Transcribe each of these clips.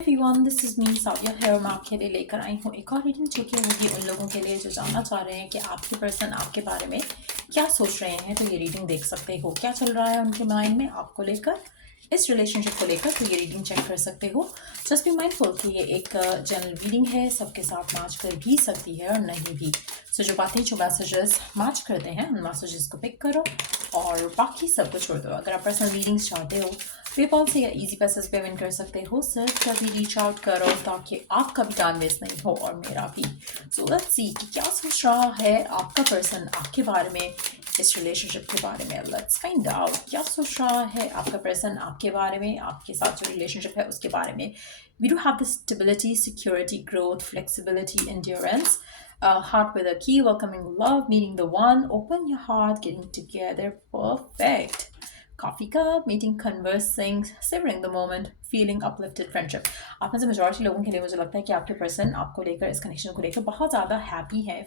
Everyone, this is me Saviya here. मैं आपके लिए लेकर आई हूँ एक और रीडिंग जो कि होगी उन लोगों के लिए जो जानना चाह रहे हैं कि आपके पर्सन आपके बारे में क्या सोच रहे हैं। तो ये रीडिंग देख सकते हो क्या चल रहा है उनके माइंड में आपको लेकर, इस रिलेशनशिप को लेकर। तो ये रीडिंग चेक कर सकते हो। जस्ट बी माइंडफुल कि ये एक जनरल रीडिंग है, सबके साथ मैच कर भी सकती है और नहीं भी। सो जो बातें जो मैसेजेस मैच करते हैं उन मैसेजेस को पिक करो और बाकी सब को छोड़ दो। अगर आप पर्सनल रीडिंग्स चाहते हो पेपॉल से या इजी पैसेज पेमेंट कर सकते हो। सिर्फ कभी रीच आउट करो ताकि आपका भी टाइम वेस्ट नहीं हो और मेरा भी। सो लेट्स सी कि क्या सोच रहा है आपका पर्सन आपके बारे में, इस रिलेशनशिप के बारे में। लेट्स फाइंड आउट क्या सोच रहा है आपका पर्सन आपके बारे में, आपके साथ जो रिलेशनशिप है उसके बारे में। We do have the stability, security, growth, flexibility, endurance, heart with a key, welcoming love, meeting the one, open your heart, getting together, perfect. Coffee cup, meeting, conversing, savoring the moment, feeling uplifted, friendship. आप में से majority लोगों के लिए मुझे लगता है कि आपके पर्सन आपको लेकर, इस कनेक्शन को लेकर बहुत ज़्यादा हैप्पी है,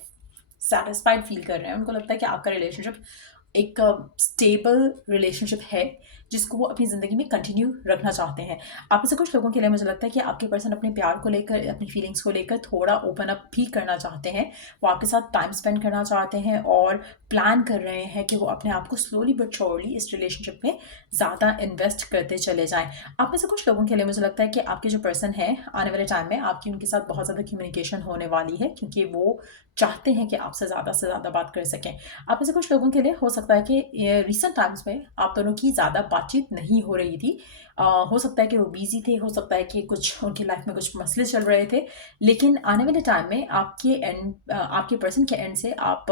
सेटिस्फाइड फील कर रहे हैं। उनको लगता है कि आपका रिलेशनशिप एक स्टेबल रिलेशनशिप है जिसको वो अपनी ज़िंदगी में कंटिन्यू रखना चाहते हैं। आप में से कुछ लोगों के लिए मुझे लगता है कि आपके पर्सन अपने प्यार को लेकर, अपनी फीलिंग्स को लेकर थोड़ा ओपन अप भी करना चाहते हैं। वो आपके साथ टाइम स्पेंड करना चाहते हैं और प्लान कर रहे हैं कि वो अपने आप को स्लोली बट श्योरली इस रिलेशनशिप में ज़्यादा इन्वेस्ट करते चले जाएं। आप में से कुछ लोगों के लिए मुझे लगता है कि आपके जो पर्सन है आने वाले टाइम में आपकी उनके साथ बहुत ज़्यादा कम्युनिकेशन होने वाली है, क्योंकि वो चाहते हैं कि आपसे ज़्यादा बात कर सकें। आप में से कुछ लोगों के लिए हो सकता है कि रिसेंट टाइम्स में आप दोनों की ज़्यादा बातचीत नहीं हो रही थी। हो सकता है कि वो बिजी थे, हो सकता है कि कुछ उनकी लाइफ में कुछ मसले चल रहे थे। लेकिन आने वाले टाइम में आपके पर्सन के एंड से आप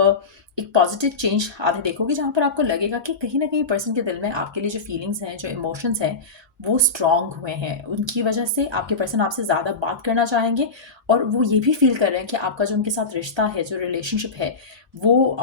एक पॉजिटिव चेंज आते देखोगे, जहाँ पर आपको लगेगा कि कहीं ना कहीं पर्सन के दिल में आपके लिए जो फीलिंग्स हैं, जो इमोशंस हैं, वो स्ट्रांग हुए हैं। उनकी वजह से आपके पर्सन आपसे ज़्यादा बात करना चाहेंगे और वो ये भी फील कर रहे हैं कि आपका जो उनके साथ रिश्ता है, जो रिलेशनशिप है, वो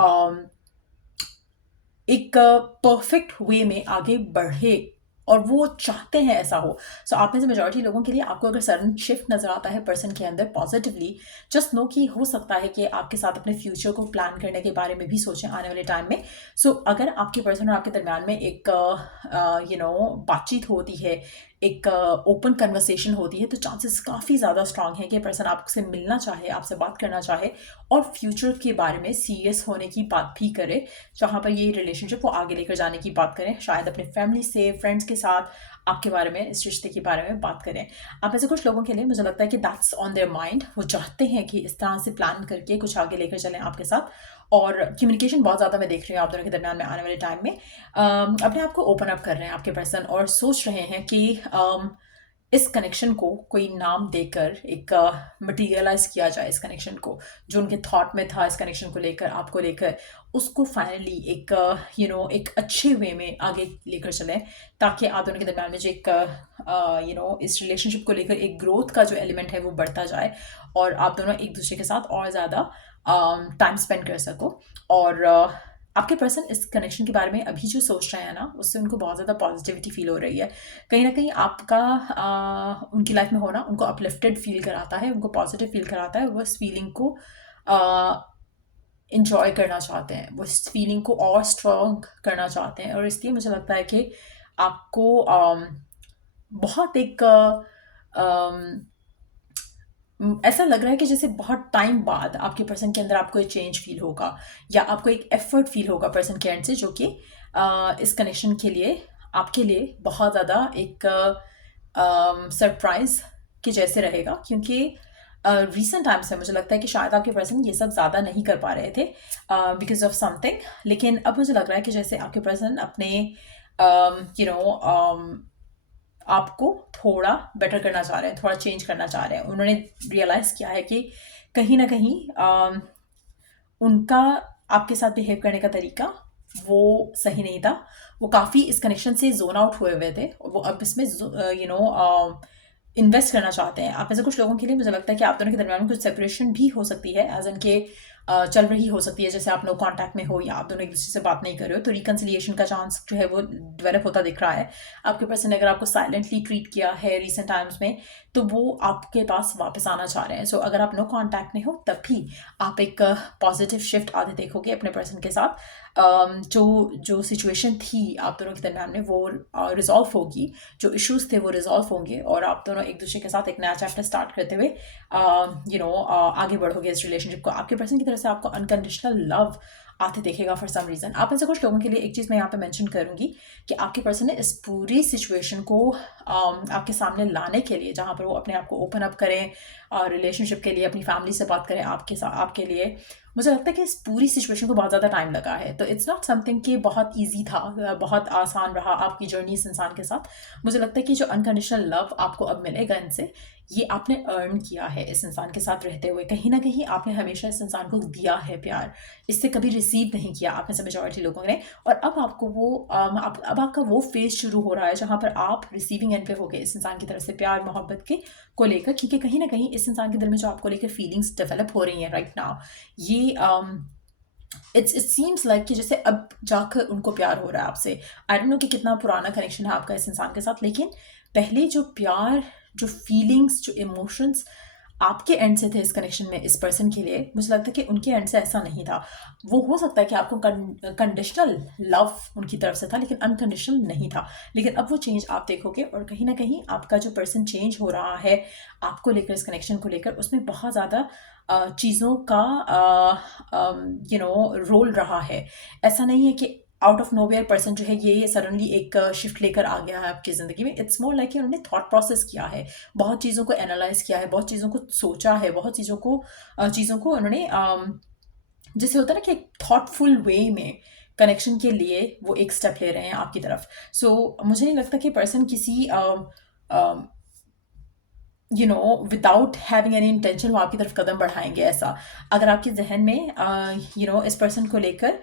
एक परफेक्ट वे में आगे बढ़े और वो चाहते हैं ऐसा हो। सो आप में से मेजॉरिटी लोगों के लिए आपको अगर सडन शिफ्ट नज़र आता है पर्सन के अंदर पॉजिटिवली, जस्ट नो कि हो सकता है कि आपके साथ अपने फ्यूचर को प्लान करने के बारे में भी सोचें आने वाले टाइम में। सो अगर आपके पर्सन और आपके दरम्यान में एक बातचीत होती है, एक ओपन कन्वर्सेशन होती है, तो चांसेस काफ़ी ज़्यादा स्ट्रांग है कि पर्सन आपसे मिलना चाहे, आपसे बात करना चाहे और फ्यूचर के बारे में सीरियस होने की बात भी करे, जहाँ पर ये रिलेशनशिप को आगे लेकर जाने की बात करें। शायद अपने फैमिली से, फ्रेंड्स के साथ आपके बारे में, इस रिश्ते के बारे में बात करें। आप ऐसे कुछ लोगों के लिए मुझे लगता है कि दैट्स ऑन देयर माइंड। वो चाहते हैं कि इस तरह से प्लान करके कुछ आगे लेकर चलें आपके साथ। और कम्युनिकेशन बहुत ज़्यादा मैं देख रही हूँ आप दोनों के दरम्यान में आने वाले टाइम में। अपने आप को ओपन अप कर रहे हैं आपके पर्सन और सोच रहे हैं कि इस कनेक्शन को कोई नाम देकर एक मटीरियलाइज किया जाए। इस कनेक्शन को, जो उनके थॉट में था इस कनेक्शन को लेकर, आपको लेकर, उसको फाइनली एक एक अच्छे वे में आगे लेकर चलें, ताकि आप दोनों के दरम्यान में जो एक इस रिलेशनशिप को लेकर एक ग्रोथ का जो एलिमेंट है वो बढ़ता जाए और आप दोनों एक दूसरे के साथ और ज़्यादा टाइम स्पेंड कर सको। और आपके पर्सन इस कनेक्शन के बारे में अभी जो सोच रहे हैं ना, उससे उनको बहुत ज़्यादा पॉजिटिविटी फील हो रही है। कहीं ना कहीं आपका उनकी लाइफ में होना उनको अपलिफ्टेड फील कराता है, उनको पॉजिटिव फील कराता है। वो इस फीलिंग को इंजॉय करना चाहते हैं, वो इस फीलिंग को और स्ट्रॉन्ग करना चाहते हैं। और इसलिए मुझे लगता है कि आपको बहुत एक ऐसा लग रहा है कि जैसे बहुत टाइम बाद आपके पर्सन के अंदर आपको एक चेंज फील होगा या आपको एक एफर्ट फील होगा पर्सन के एंड से, जो कि इस कनेक्शन के लिए आपके लिए बहुत ज़्यादा एक सरप्राइज के जैसे रहेगा। क्योंकि रीसेंट टाइम से मुझे लगता है कि शायद आपके पर्सन ये सब ज़्यादा नहीं कर पा रहे थे बिकॉज ऑफ समथिंग। लेकिन अब मुझे लग रहा है कि जैसे आपके पर्सन अपने आपको थोड़ा बेटर करना चाह रहे हैं, थोड़ा चेंज करना चाह रहे हैं। उन्होंने रियलाइज़ किया है कि कहीं ना कहीं उनका आपके साथ बिहेव करने का तरीका वो सही नहीं था। वो काफ़ी इस कनेक्शन से जोन आउट हुए थे और वो अब इसमें इन्वेस्ट करना चाहते हैं। आप ऐसे कुछ लोगों के लिए मुझे लगता है कि आप दोनों के दरम्यान में कुछ सेपरेशन भी हो सकती है, एज एन के चल रही हो सकती है। जैसे आप नो कांटेक्ट में हो या आप दोनों एक दूसरे से बात नहीं कर रहे हो, तो रिकन्सिलिएशन का चांस जो है वो डेवलप होता दिख रहा है। आपके पर्सन ने अगर आपको साइलेंटली ट्रीट किया है रिसेंट टाइम्स में, तो वो आपके पास वापस आना चाह रहे हैं। सो अगर आप नो कॉन्टैक्ट में हो तब भी आप एक पॉजिटिव शिफ्ट आते देखोगे अपने पर्सन के साथ। जो सिचुएशन थी आप दोनों के दरम्यान में वो रिजॉल्व होगी, जो इश्यूज थे वो रिजॉल्व होंगे और आप दोनों एक दूसरे के साथ एक नया चैप्टर स्टार्ट करते हुए आगे बढ़ोगे इस रिलेशनशिप को। आपके पर्सन की तरफ से आपको अनकंडीशनल लव आते देखेगा फॉर सम रीज़न। आप में से कुछ लोगों के लिए एक चीज़ मैं यहाँ पे मेंशन करूँगी कि आपके पर्सन ने इस पूरी सिचुएशन को आपके सामने लाने के लिए, जहाँ पर वो अपने आप को ओपन अप करें रिलेशनशिप के लिए, अपनी फैमिली से बात करें आपके लिए, मुझे लगता है कि इस पूरी सिचुएशन को बहुत ज़्यादा टाइम लगा है। तो इट्स नॉट समथिंग कि बहुत ईजी था, बहुत आसान रहा आपकी जर्नी इस इंसान के साथ। मुझे लगता है कि जो अनकंडीशनल लव आपको अब मिलेगा इनसे, ये आपने अर्न किया है इस इंसान के साथ रहते हुए। कहीं ना कहीं आपने हमेशा इस इंसान को दिया है प्यार, इससे कभी रिसीव नहीं किया आप में से मेजॉरिटी लोगों ने। और अब आपको वो अब आपका वो फेज शुरू हो रहा है जहाँ पर आप रिसीविंग एंड पे हो गए इस इंसान की तरफ से प्यार मोहब्बत के को लेकर, क्योंकि कहीं ना कहीं इस इंसान के दिल में जो आपको लेकर फीलिंग्स डेवलप हो रही हैं राइट नाउ, ये इट सीम्स लाइक कि जैसे अब जाकर उनको प्यार हो रहा है आपसे। आई डोंट नो कि कितना पुराना कनेक्शन है आपका इस इंसान के साथ, लेकिन पहले जो प्यार, जो फीलिंग्स, जो इमोशंस आपके एंड से थे इस कनेक्शन में इस पर्सन के लिए, मुझे लगता है कि उनके एंड से ऐसा नहीं था। वो हो सकता है कि आपको कंडीशनल लव उनकी तरफ से था लेकिन अनकंडीशनल नहीं था। लेकिन अब वो चेंज आप देखोगे और कहीं ना कहीं आपका जो पर्सन चेंज हो रहा है आपको लेकर, इस कनेक्शन को लेकर, उसमें बहुत ज़्यादा चीज़ों का रोल रहा है। ऐसा नहीं है कि आउट ऑफ नोवेयर पर्सन जो है ये सडनली एक शिफ्ट लेकर आ गया है आपकी ज़िंदगी में। इट्स मोर लाइक उन्होंने थॉट प्रोसेस किया है, बहुत चीज़ों को एनालाइज किया है, बहुत चीज़ों को सोचा है, बहुत चीज़ों को उन्होंने जैसे होता है ना कि एक थॉटफुल वे में कनेक्शन के लिए वो एक स्टेप ले रहे हैं आपकी तरफ। सो मुझे नहीं लगता कि पर्सन किसी विदाउट हैविंग एनी इंटेंशन वो आपकी तरफ कदम बढ़ाएंगे। ऐसा अगर आपके जहन में इस पर्सन को लेकर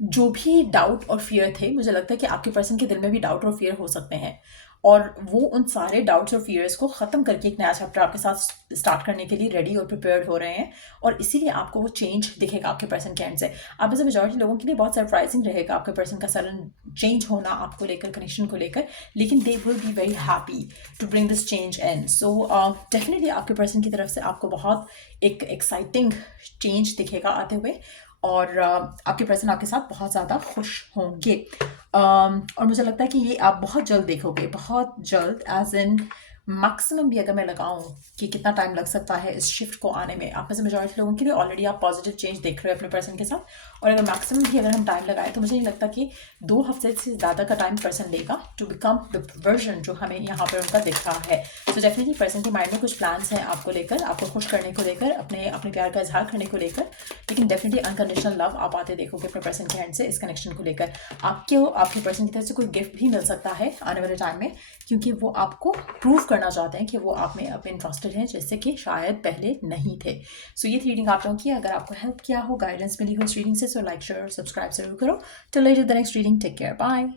जो भी डाउट और फियर थे, मुझे लगता है कि आपके पर्सन के दिल में भी डाउट और फियर हो सकते हैं और वो उन सारे डाउट्स और फियर्स को ख़त्म करके एक नया चैप्टर आपके साथ स्टार्ट करने के लिए रेडी और प्रिपेयर्ड हो रहे हैं और इसीलिए आपको वो चेंज दिखेगा आपके पर्सन के एंड से। आप में से मेजॉरिटी लोगों के लिए बहुत सरप्राइजिंग रहेगा आपके पर्सन का सडन चेंज होना आपको लेकर, कनेक्शन को लेकर, लेकिन they will be very happy to bring this change in. So definitely आपके पर्सन की तरफ से आपको बहुत एक एक्साइटिंग चेंज दिखेगा आते हुए और आपके पर्सन आपके साथ बहुत ज़्यादा खुश होंगे। और मुझे लगता है कि ये आप बहुत जल्द देखोगे, बहुत जल्द, एज इन मैक्सिमम भी अगर मैं लगाऊं कि कितना टाइम लग सकता है इस शिफ्ट को आने में, आप में से मेजॉरिटी लोगों के लिए ऑलरेडी आप पॉजिटिव चेंज देख रहे हो अपने पर्सन के साथ, और अगर मैक्सिमम भी अगर हम टाइम लगाए तो मुझे नहीं लगता कि 2 हफ्ते से ज़्यादा का टाइम पर्सन लेगा टू बिकम द वर्जन जो हमें यहाँ पर उनका दिख रहा है। सो डेफिनेटली पर्सन के माइंड में कुछ प्लान्स हैं आपको लेकर, आपको खुश करने को लेकर, अपने प्यार का इजहार करने को लेकर, लेकिन डेफिनेटली अनकंडीशनल लव आप आते देखोगे अपने पर्सन के हैंड से इस कनेक्शन को लेकर। आपके पर्सन की तरफ से कोई गिफ्ट भी मिल सकता है आने वाले टाइम में, क्योंकि वो आपको प्रूव करना चाहते हैं कि वो आप में अब इंटरेस्टेड हैं, जैसे कि शायद पहले नहीं थे। सो ये रीडिंग आप लोगों की अगर आपको हेल्प किया हो, गाइडेंस मिली हो इस रीडिंग से, सो लाइक, शेयर, सब्सक्राइब जरूर करो। Till the next reading, take care, bye.